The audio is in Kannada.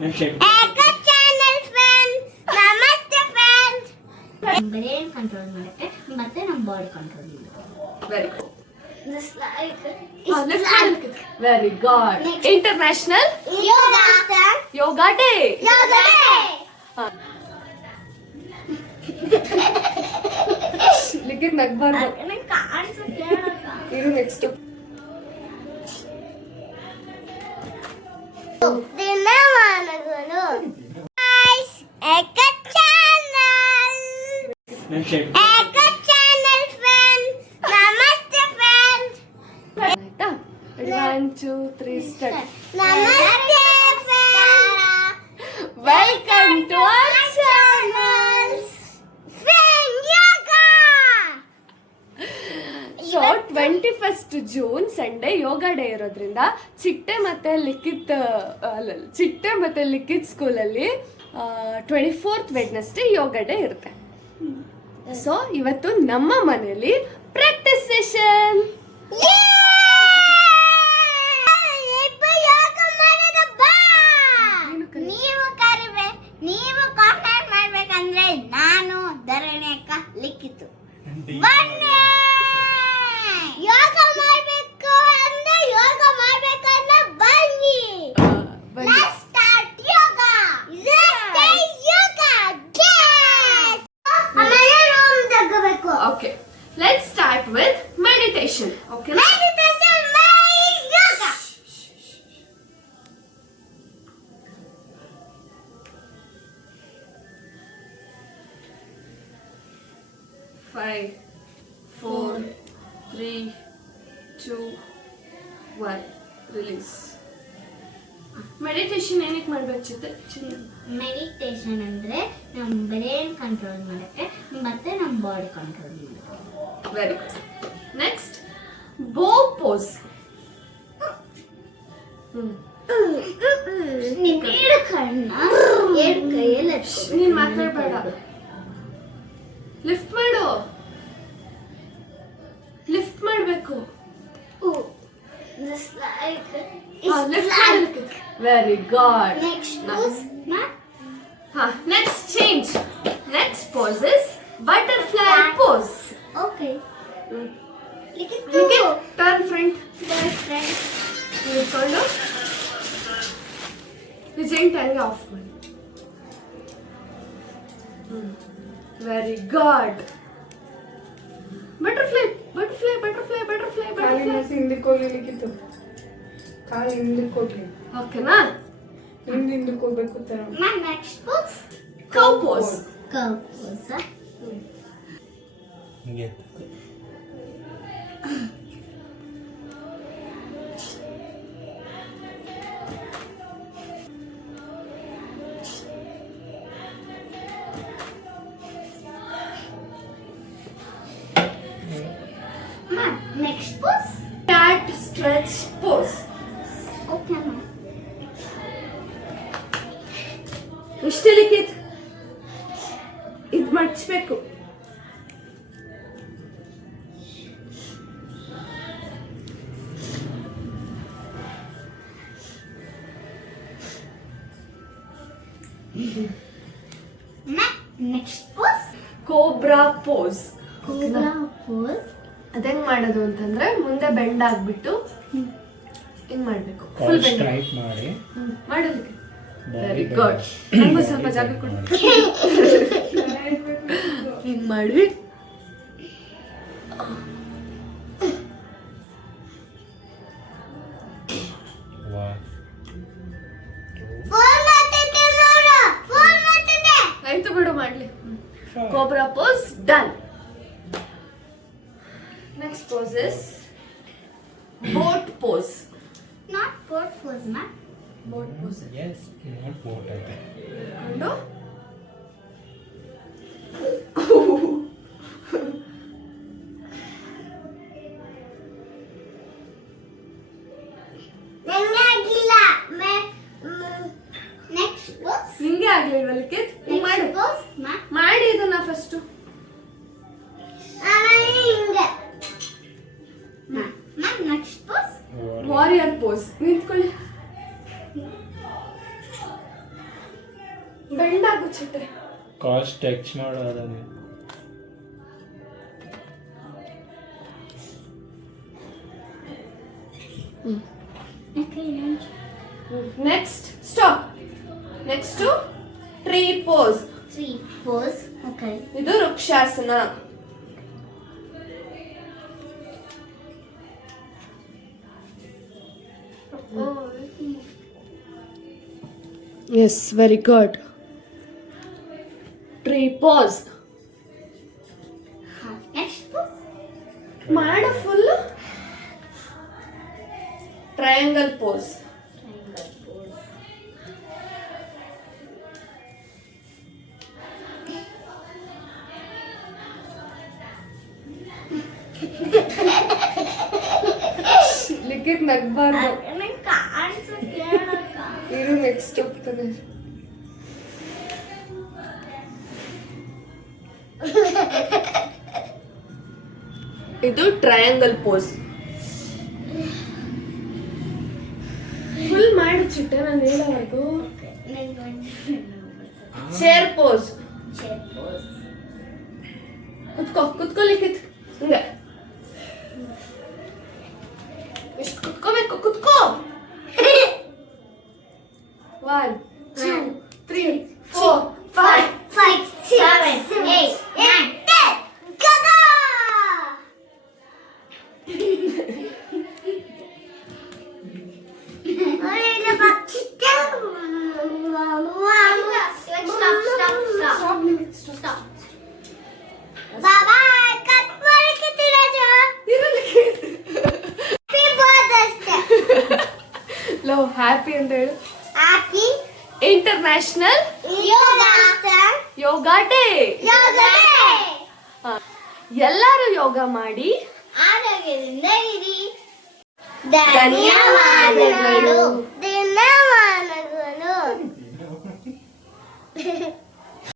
ಚಾನಲ್ ಫ್ರೆಂಡ್ಸ್, ನಮಸ್ತೆ ಫ್ರೆಂಡ್ಸ್. ಬ್ರೈನ್ ಕಂಟ್ರೋಲ್ ಮಾಡುತ್ತೆ ಮತ್ತೆ ನಮ್ಮ ಬಾಡಿ ಕಂಟ್ರೋಲ್ ಮಾಡುತ್ತೆ. Very good. This like very good. International yoga day. Likhit ನಗ್ಬಾರ್ದು. ಇದು ನೆಕ್ಸ್ಟ್ ದಿನಮಾನಗಳು. Guys, ಏಕ ಚಾನಲ್ ಫ್ರೆಂಡ್ಸ್, ನಮಸ್ತೆ ಫ್ರೆಂಡ್ಸ್. ಆಯ್ತಾ? 1 2 3 ಸ್ಟಾರ್ಟ್. ನಮಸ್ತೆ friends, welcome to our channel friend yoga. So 21st June Sunday yoga day ಇರೋದ್ರಿಂದ ಚಿಟ್ಟೆ ಮತ್ತೆ ಲಿಖಿತ್ ಸ್ಕೂಲಲ್ಲಿ 24th ವೆಡ್ನೆಸ್ಡೇ ಯೋಗ ಡೇ ಇರುತ್ತೆ. ಸೊ ಇವತ್ತು ನಮ್ಮ ಮನೆಯಲ್ಲಿ ಪ್ರಾಕ್ಟೀಸ್ ಸೆಷನ್. ನೀವು ಕಾಂಟ್ಯಾಕ್ಟ್ ಮಾಡ್ಬೇಕಂದ್ರೆ ನಾನು ಧರಣಿ ಅಕ್ಕ ಲಿಖಿತು ಬನ್ನಿ. ಯೋಗ ಮಾಡ್ಬೇಕು ಅಂದ್ರೆ ಬನ್ನಿ. Let's start yoga. ಆಮೇಲೆ ರೂಮ್ ತಗೋಬೇಕು. Okay, let's start with meditation. Okay, Meditation, yoga. 5 4 3 2 1 release. Meditation ಏನಕ್ಕೆ ಮಾಡ್ಬೇಕು ಚಿನ್ನ? ಮೆಡಿಟೇಷನ್ ಅಂದ್ರೆ ನಮ್ಮ ಬ್ರೈನ್ ಕಂಟ್ರೋಲ್ ಮಾಡುತ್ತೆ ಮತ್ತೆ ನಮ್ಮ ಬಾಡಿ ಕಂಟ್ರೋಲ್ ಮಾಡುತ್ತೆ. Very good. ನೆಕ್ಸ್ಟ್ ಬೋ ಪೋಸ್. ನೀನ್ ಎರಡು ಕೈಯಲ್ಲಿ ನೀನ್ ಮಾತಾಡಬೇಡ. ಲಿಫ್ಟ್ ಮಾಡು. ಲಿಫ್ಟ್ ಮಾಡಬೇಕು. Very good. Next change. Next pose is butterfly pose. Okay. Turn front. ನಿಂತ್ಕೊಂಡು ವಿಜಯನ್ ಟಂಗೆ ಆಫ್ ಮಾಡಿ. Very good. Butterfly butterfly butterfly butterfly butterfly. ಹಿಂದಕ್ಕೆ ಹೋಗಿ ಲಿಖಿತು. ಕಾಲು ಹಿಂದಕ್ಕೆ ಹೋಗಿ. ಓಕೆನಾ? ಹಿಂದಕ್ಕೆ ಹೋಗ್ಬೇಕು ತರ. Next pose cow pose. Next pose cat stretch pose. Okay ಅಮ್ಮ. ಇಷ್ಟೇ ಲಿಖಿತ್. ಇದು ಮಡ್ಚಬೇಕು. Next pose cobra pose. Cobra pose. ಅದೇಂಗ್ ಮಾಡೋದು ಅಂತಂದ್ರೆ ಮುಂದೆ ಬೆಂಡ್ ಆಗ್ಬಿಟ್ಟು ಹಿಂಗ್ ಮಾಡ್ಬೇಕು. ಫುಲ್ ಬೆಂಡ್ ಸ್ಟ್ರೈಟ್ ಮಾಡಿ ಮಾಡಲಿಕ್ಕೆ. Very good. ನಂಗೂ ಸ್ವಲ್ಪ ಜಾಗ ಕೊಡು. ಹಿಂಗ್ ಮಾಡಿ ಆಯ್ತು ಬಿಡು ಮಾಡ್ಲಿ. Cobra pose done. Next pose is boat pose. Not boat pose ಮಾ. Boat pose. Yes not boat ಐತೆ. ಕೊಂಡು ನೆಕ್ಸ್ಟ್ ಪೋಸ್ ನಿಂಗೆ ಆಗ್ಲಿಲ್ವ ಲಿಖಿತ್? ಮಾಡು. ಪೋಸ್ ಮಾ. ಮಾಡಿ ಇದನ್ನ first. Next pose warrior pose. ನಿಂತ್ಕೊಳ್ಳಿ. ಬೆಂಡ್ ಆಗು ಚಿಟ್ಟೆ. ಕಾಸ್ಟ್ ಟಚ್ ಮಾಡೋದಾನೆ. Next stop. Next tree pose. Three pose. Okay. ಇದು ವೃಕ್ಷಾಸನ. Yes, very good. Tree pose Next pose. ಮಾಡು full. Triangle pose. Triangle pose. Likhit ನಗ್ಬಾರ್ದು. ನಂಗೆ ಕಾಣಿಸುತ್ತೆ ಹೇಳಕ್ಕ. ಇರು ನೆಕ್ಸ್ಟ್ ಹೋಗ್ತಾನೆ. ಇದು ಟ್ರಯಾಂಗಲ್ ಪೋಸ್. ಫುಲ್ ಮಾಡು ಚಿಟ್ಟೆ, ನಾನು ಹೇಳೋವರೆಗೂ. ನಂಗೆ ಒಂದು ಚೇರ್ ಪೋಸ್. chair pose. ಕುತ್ಕೋ ಲಿಖಿತ್. ಹಿಂಗೆ ಎಷ್ಟು ಕುತ್ಕೋಬೇಕು, ಕುತ್ಕೋ. 1 2 3 4 5 6, 7, 8, 9, 10. Gaga! Stop. Baba, cut ಮಾಡಕ್ಕೆ ತಿಳಜ. Happy birthday. ಲವ್ ಹ್ಯಾಪಿ ಅಂತ ಹೇಳು. Happy international yoga day. ಎಲ್ಲರೂ ಯೋಗ ಮಾಡಿ ಆರೋಗ್ಯದಿಂದ ಇರಿ. ಧನ್ಯವಾದಗಳು.